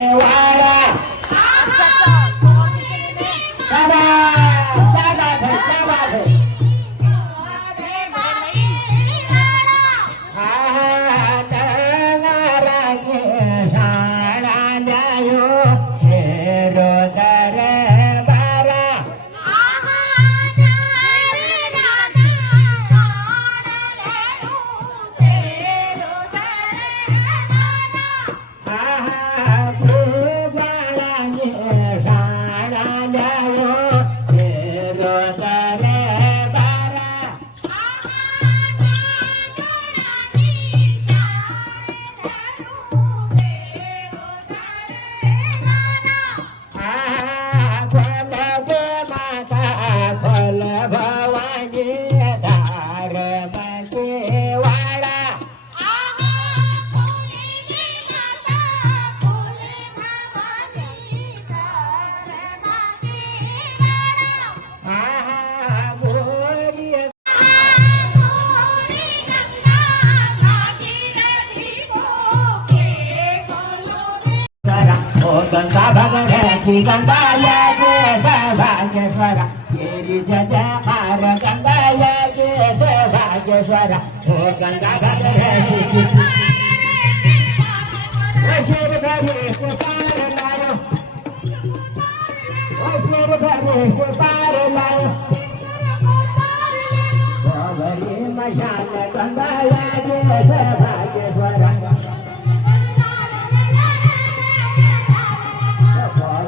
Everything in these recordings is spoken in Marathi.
वारा गंगा भगवती गंगा भाग्येश्वरा तेरी जय जयकार गंगा भाग्येश्वरा ओ गंगा भगवती शिव धरे को पार लायो ओ शिव धरे को पार लायो भगवती मशाल गंगा भाग्येश्वरा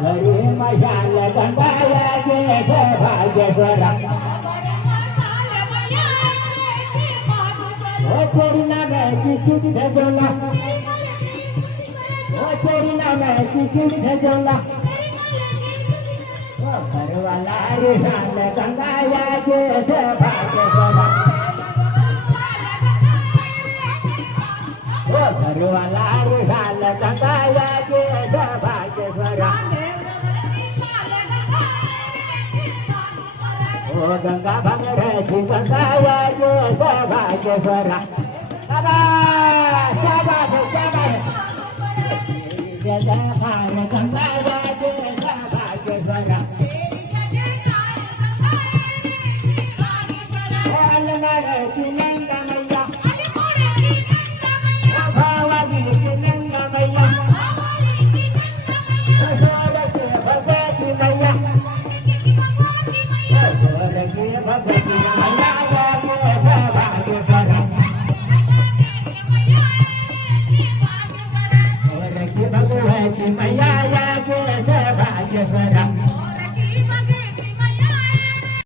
हरे मशाल गंगा भाग्येश्वरा ओ तेरी नाम की भेजोला ओ तेरी नाम की भेजोला ओ घरवाला रे शाल गंगा भाग्येश्वरा ओ घरवाला रे शाल गंगा भाग्येश्वरा ओ गंगा भगवती गंगा भाग्येश्वरा शाबाश शाबाश जय जयकार गंगा भाग्येश्वरा ओ अलनार की नंगा मैया ओ भावाजी की नंगा मैया ओ षोडश भगवती मैया भगवती मैया भाग्येश्वरा भगवती मैया भाग्येश्वरा